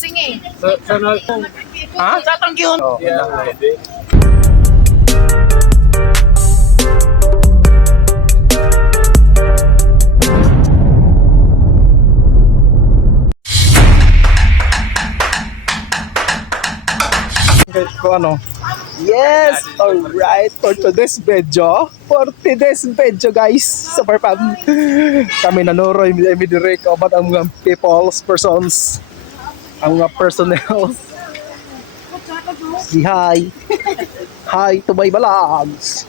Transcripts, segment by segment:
Gising eh. Ha? Satang yun. Oh, Kung ano? Yes! Alright, for today's video guys, super fun. Kami nanuroy, kami direct about ang mga peoples, persons, ang mga personnel. Si hi. Hi to my vlogs.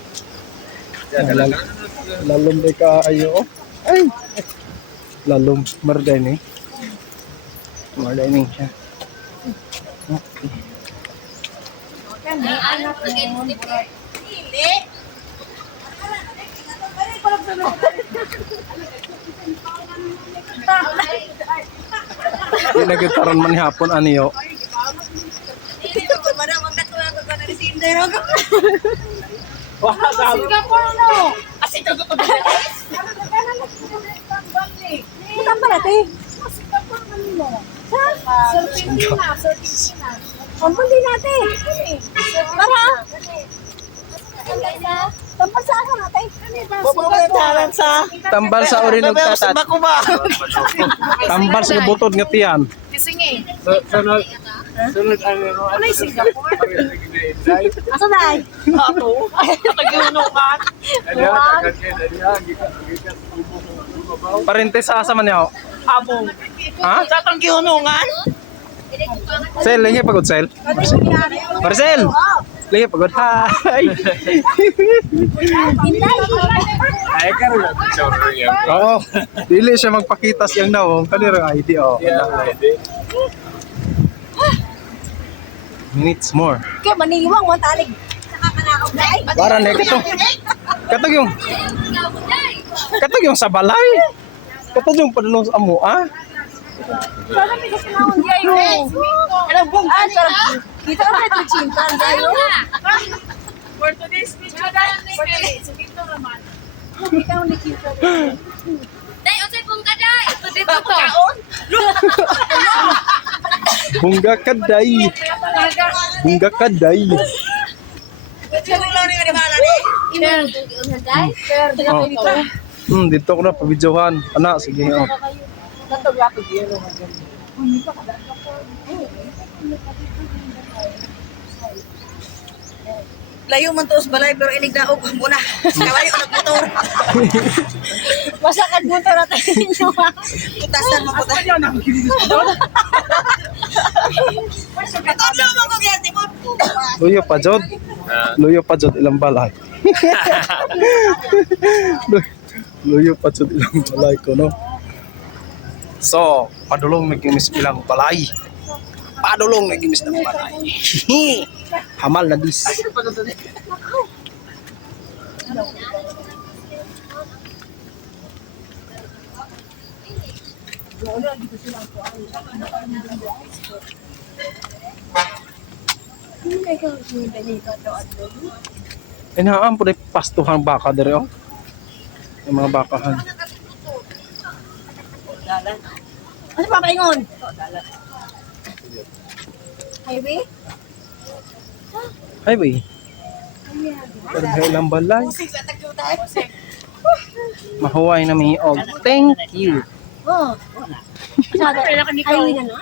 Lalom de ka ayo. Ay. Lalom marday ni. Marday ni siya. Okay. Hindi nagkitaran man hapon aniyo. Singapore no. Asik ako to. Bukan pala, te. Singapore man mo. Serpentina. Ampun din natin. Para. Tempat sa akin natin. Pupuntahan sa Tambal sa orinog tatat. bako ba? Tambal sa butod nga tiyan. Gising eh. Sunod ano? Ano yung Singapore? Asa na? Ato. Tagyuno man. Parentes sa asa man niya. Habong. Ha? Satang gyunungan. Sel, lingi pagod sel. Marcel. Lingi pagod. Hi. Hinday. Oo. Dili siya magpakita siyang nawong kanirang ID oh. Minutes more. Kaya maniwang mo talig. Nakakanakaw na ay. Waran eh kato. Katog yung sa balay. Katog yung padulong sa amo ah. Sana may gusto na akong diay no. Alam bong kita ka ito chintan. For today's video, for today, sumito naman. Kita ko ni chintan. Day, usay pong kaday. Dito ko kaon. Bunga kaday. Bunga kaday. Oh. Dito ko na pabidyohan. Ana, sige. Oh. Layo man tuos balay pero inig na og muna. Kalayo ang motor. Masakad mo to natin ninyo ha. Tutasan mo puta. Ano mo ko gyati mo? Luyo pa jod. Luyo pa jod ilang balay. Luyo pa jod ilang balay ko no. So, padulong nagimis ilang balay. Padulong nagimis ng balay. Hamal na dis. Inaam po na pastuhang baka dere oh. Yung mga bakahan. Ano pa paingon? Highway? Highway. Karga ilang balay. Mahuway na may og. Thank you. Oh. Highway na no?